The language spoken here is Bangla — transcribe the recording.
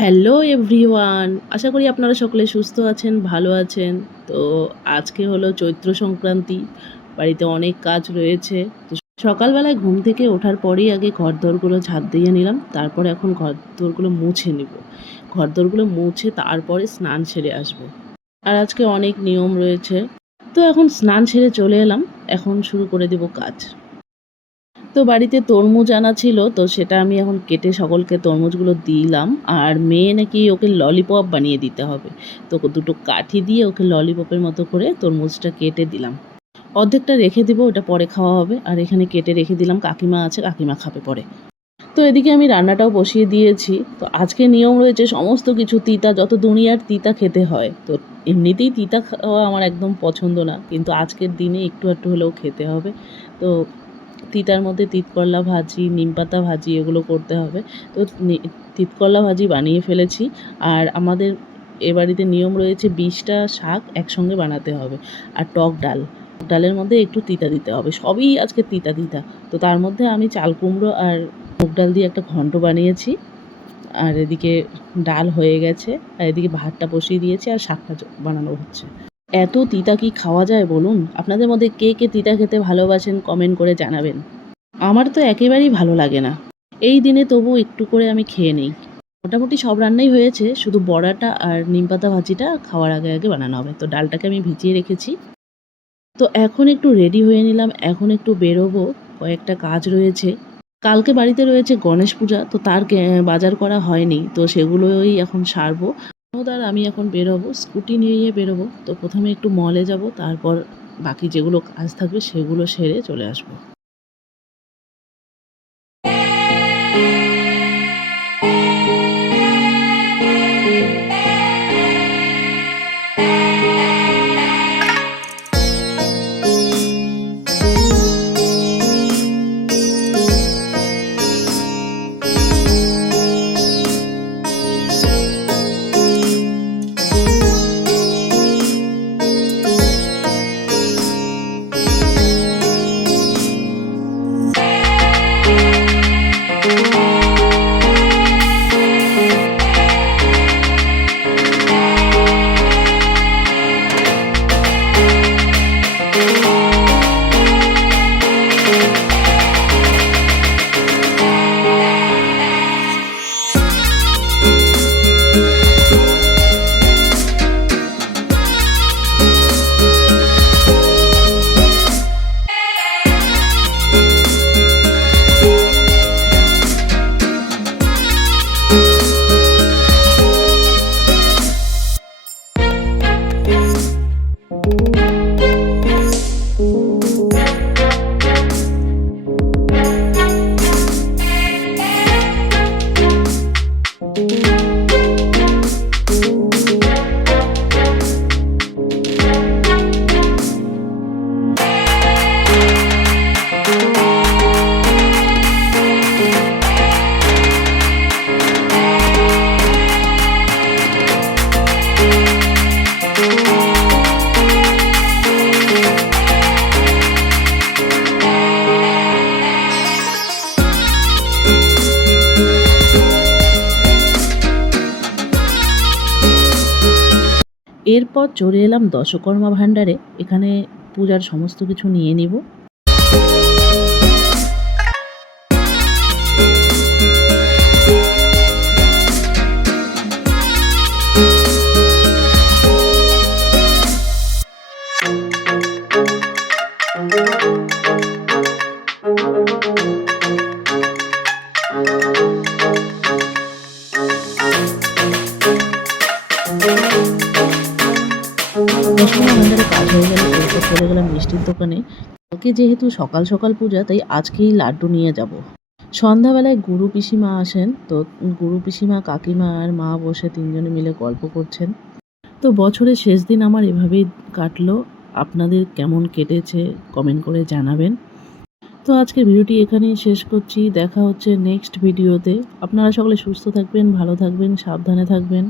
হ্যালো এভরিওয়ান, আশা করি আপনারা সকলে সুস্থ আছেন, ভালো আছেন। তো আজকে হলো চৈত্র সংক্রান্তি, বাড়িতে অনেক কাজ রয়েছে। তো সকালবেলায় ঘুম থেকে ওঠার পরেই আগে ঘরদোরগুলো ঝাঁট দিয়ে নিলাম, তারপর এখন ঘরদোরগুলো মুছে নিব। ঘরদোরগুলো মুছে তারপরে স্নান সেরে আসব। আর আজকে অনেক নিয়ম রয়েছে। তো এখন স্নান সেরে চলে এলাম, এখন শুরু করে দিব কাজ। তো বাড়িতে তরমুজ আনা ছিল, তো সেটা আমি এখন কেটে সকলকে তরমুজগুলো দিলাম। আর মেয়ে নাকি ওকে ললিপপ বানিয়ে দিতে হবে, তো দুটো কাঠি দিয়ে ওকে ললিপপের মতো করে তরমুজটা কেটে দিলাম। অর্ধেকটা রেখে দিব, ওটা পরে খাওয়া হবে। আর এখানে কেটে রেখে দিলাম, কাকিমা আছে, কাকিমা খাবে পরে। তো এদিকে আমি রান্নাটাও বসিয়ে দিয়েছি। তো আজকে নিয়ম রয়েছে সমস্ত কিছু তিতা, যত দুনিয়ার তিতা খেতে হয়। তো এমনিতেই তিতা খাওয়া আমার একদম পছন্দ না, কিন্তু আজকের দিনে একটু একটু হলেও খেতে হবে। তো তিতার মধ্যে তিতকরলা ভাজি, নিমপাতা ভাজি এগুলো করতে হবে। তো তিতকরলা ভাজি বানিয়ে ফেলেছি। আর আমাদের এ বাড়িতে নিয়ম রয়েছে 20টা শাক একসঙ্গে বানাতে হবে। আর টক ডাল, ডালের মধ্যে একটু তিতা দিতে হবে। সবই আজকে তিতা তিতা। তো তার মধ্যে আমি চাল কুমড়ো আর মুগ ডাল দিয়ে একটা ঘন্ট বানিয়েছি। আর এদিকে ডাল হয়ে গেছে, আর এদিকে ভাতটা বসিয়ে দিয়েছি, আর শাকটা বানানো হচ্ছে। এত তিতা কি খাওয়া যায় বলুন? আপনাদের মধ্যে কে কে তিতা খেতে ভালোবাসেন কমেন্ট করে জানাবেন। আমার তো একেবারেই ভালো লাগে না। এই দিনে তবু একটু করে আমি খেয়ে নেই। মোটামুটি সব রান্নাই হয়েছে, শুধু বড়াটা আর নিমপাতা ভাজিটা খাওয়ার আগে আগে বানানো হবে। তো ডালটাকে আমি ভিজিয়ে রেখেছি। তো এখন একটু রেডি হয়ে নিলাম, এখন একটু বেরোবো, কয়েকটা কাজ রয়েছে। কালকে বাড়িতে রয়েছে গণেশ পূজা, তো তার বাজার করা হয়নি, তো সেগুলোই এখন সারবো। আর আমি এখন বেরোবো, স্কুটি নিয়ে বেরোবো। তো প্রথমে একটু মলে যাব, তারপর বাকি যেগুলো কাজ থাকবে সেগুলো সেরে চলে আসবো। এরপর চলে এলাম দশকর্মা ভাণ্ডারে, এখানে পূজার সমস্ত কিছু নিয়ে নিব। দশকর্মা ভাণ্ডারে কাজ হয়ে গেলে এরপর চলে গেলাম মিষ্টির দোকানে। কালকে যেহেতু সকাল সকাল পূজা, তাই আজকেই লাড্ডু নিয়ে যাব। সন্ধ্যাবেলায় গুরু পিসিমা আসেন, তো গুরু পিসিমা, কাকিমা আর মা বসে তিনজনে মিলে গল্প করছেন। তো বছরের শেষ দিন আমার এভাবেই কাটলো। আপনাদের কেমন কেটেছে কমেন্ট করে জানাবেন। তো আজকের ভিডিওটি এখানেই শেষ করছি, দেখা হচ্ছে নেক্সট ভিডিওতে। আপনারা সকলে সুস্থ থাকবেন, ভালো থাকবেন, সাবধানে থাকবেন।